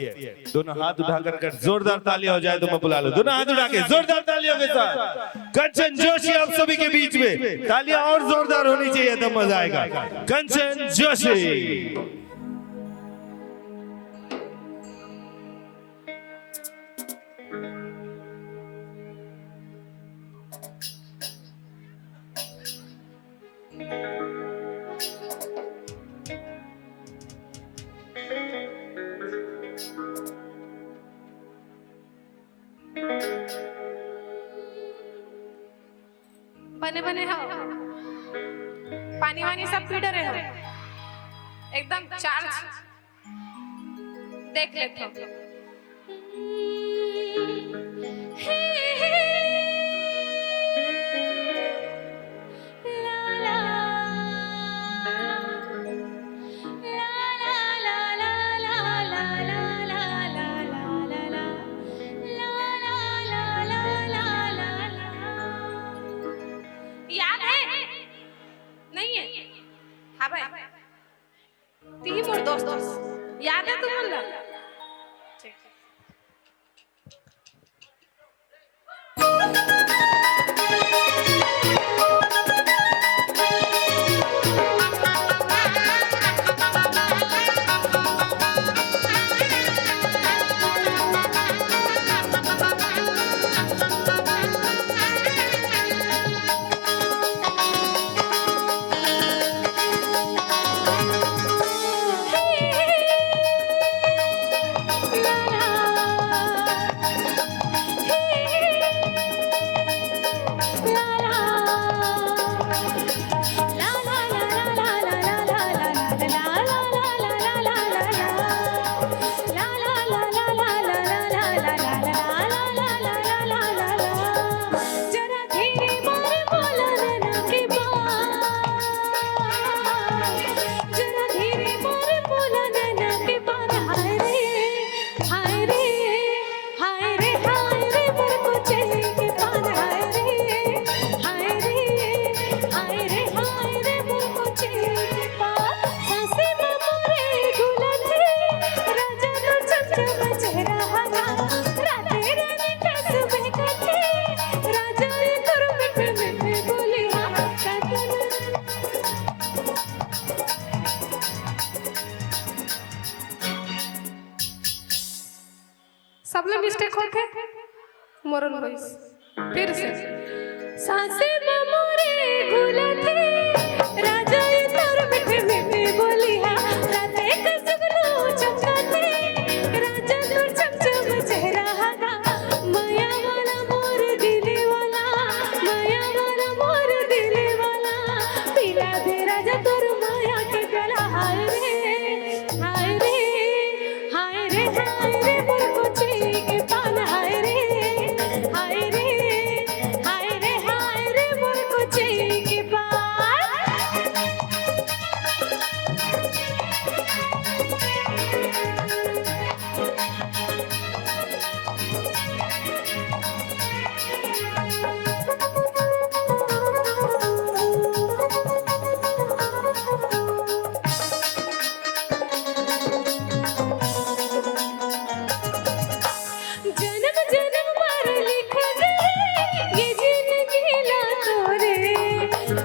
दोनों हाथ उठाकर कर जोरदार तालियां हो जाए तो मैं बुला लूं। दोनों हाथ उठा के जोरदार तालियों के साथ कंचन जोशी आप सभी के बीच में तालियां और जोरदार होनी चाहिए तब मजा आएगा। कंचन जोशी बने बने हो पानी वानी सब पी डरे हो एकदम चार्ज देख लेते हो। याद है नहीं है? हाँ भाई तीन और दोस्त याद है तुम्हारा? सब लोग मिस्टेक होते मोरल वॉइस फिर से सांसे मोरे घुला थे राजा ये तोर मिठे मिठे बोली हा राते का जुगनू चमका थे राजा तोर चमचम चेहरा हागा माया वाला मोर दिले वाला माया वाला मोर दिले वाला पीला दे राजा तोर माया के गला हाय रे हाय रे हाय रे हाय रे मोर कोची के पान हाय रे हाय रे हाय रे हाय रे मोर कोची के पान। जन्म जन्म पर लिख दे ये जिंदगी ला तोरे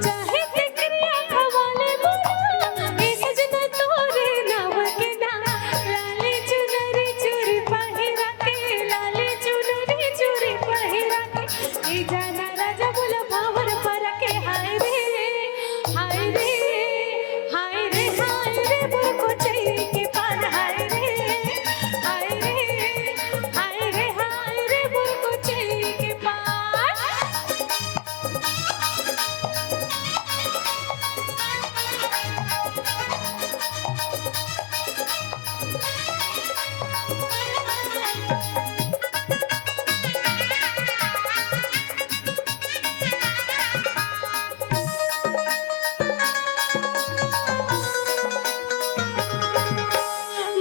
चाहे तेकरिया खवाले मोरा ये सजना तोरे नाव के ना लाले चुनरी चूरी पहिरा के लाले चुनरी चूरी पहिरा के ई जाना राजा बोल भावर पर के हाय रे हाय रे हाय रे हाय रे मोर को चाहिए के पार हाय रे हाय रे हाय रे हाय रे मोर को चाहिए के पार।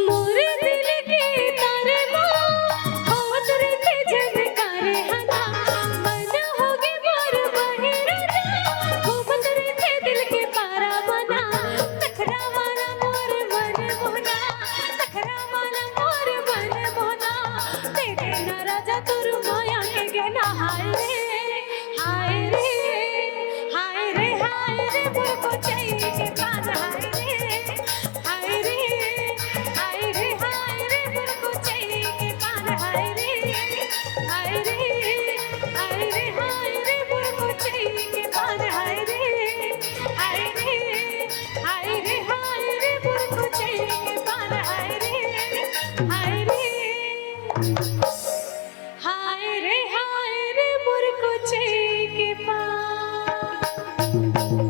मोरे दिल के तारे हो तेरे के झनकारे हना मन होगे मोर बहिरना खूब तेरे के दिल के पारा बना तखरा वाला मोर मन मोना तखरा वाला मोर मन ना राजा तोर माया के गहना हाय रे हाय रे हाय रे हाय रे मोर को चाहिए के पान हाय रे हाय रे हाय रे हाय रे मोर को चाहिए के पान हाय रे हाय रे हाय रे हाय रे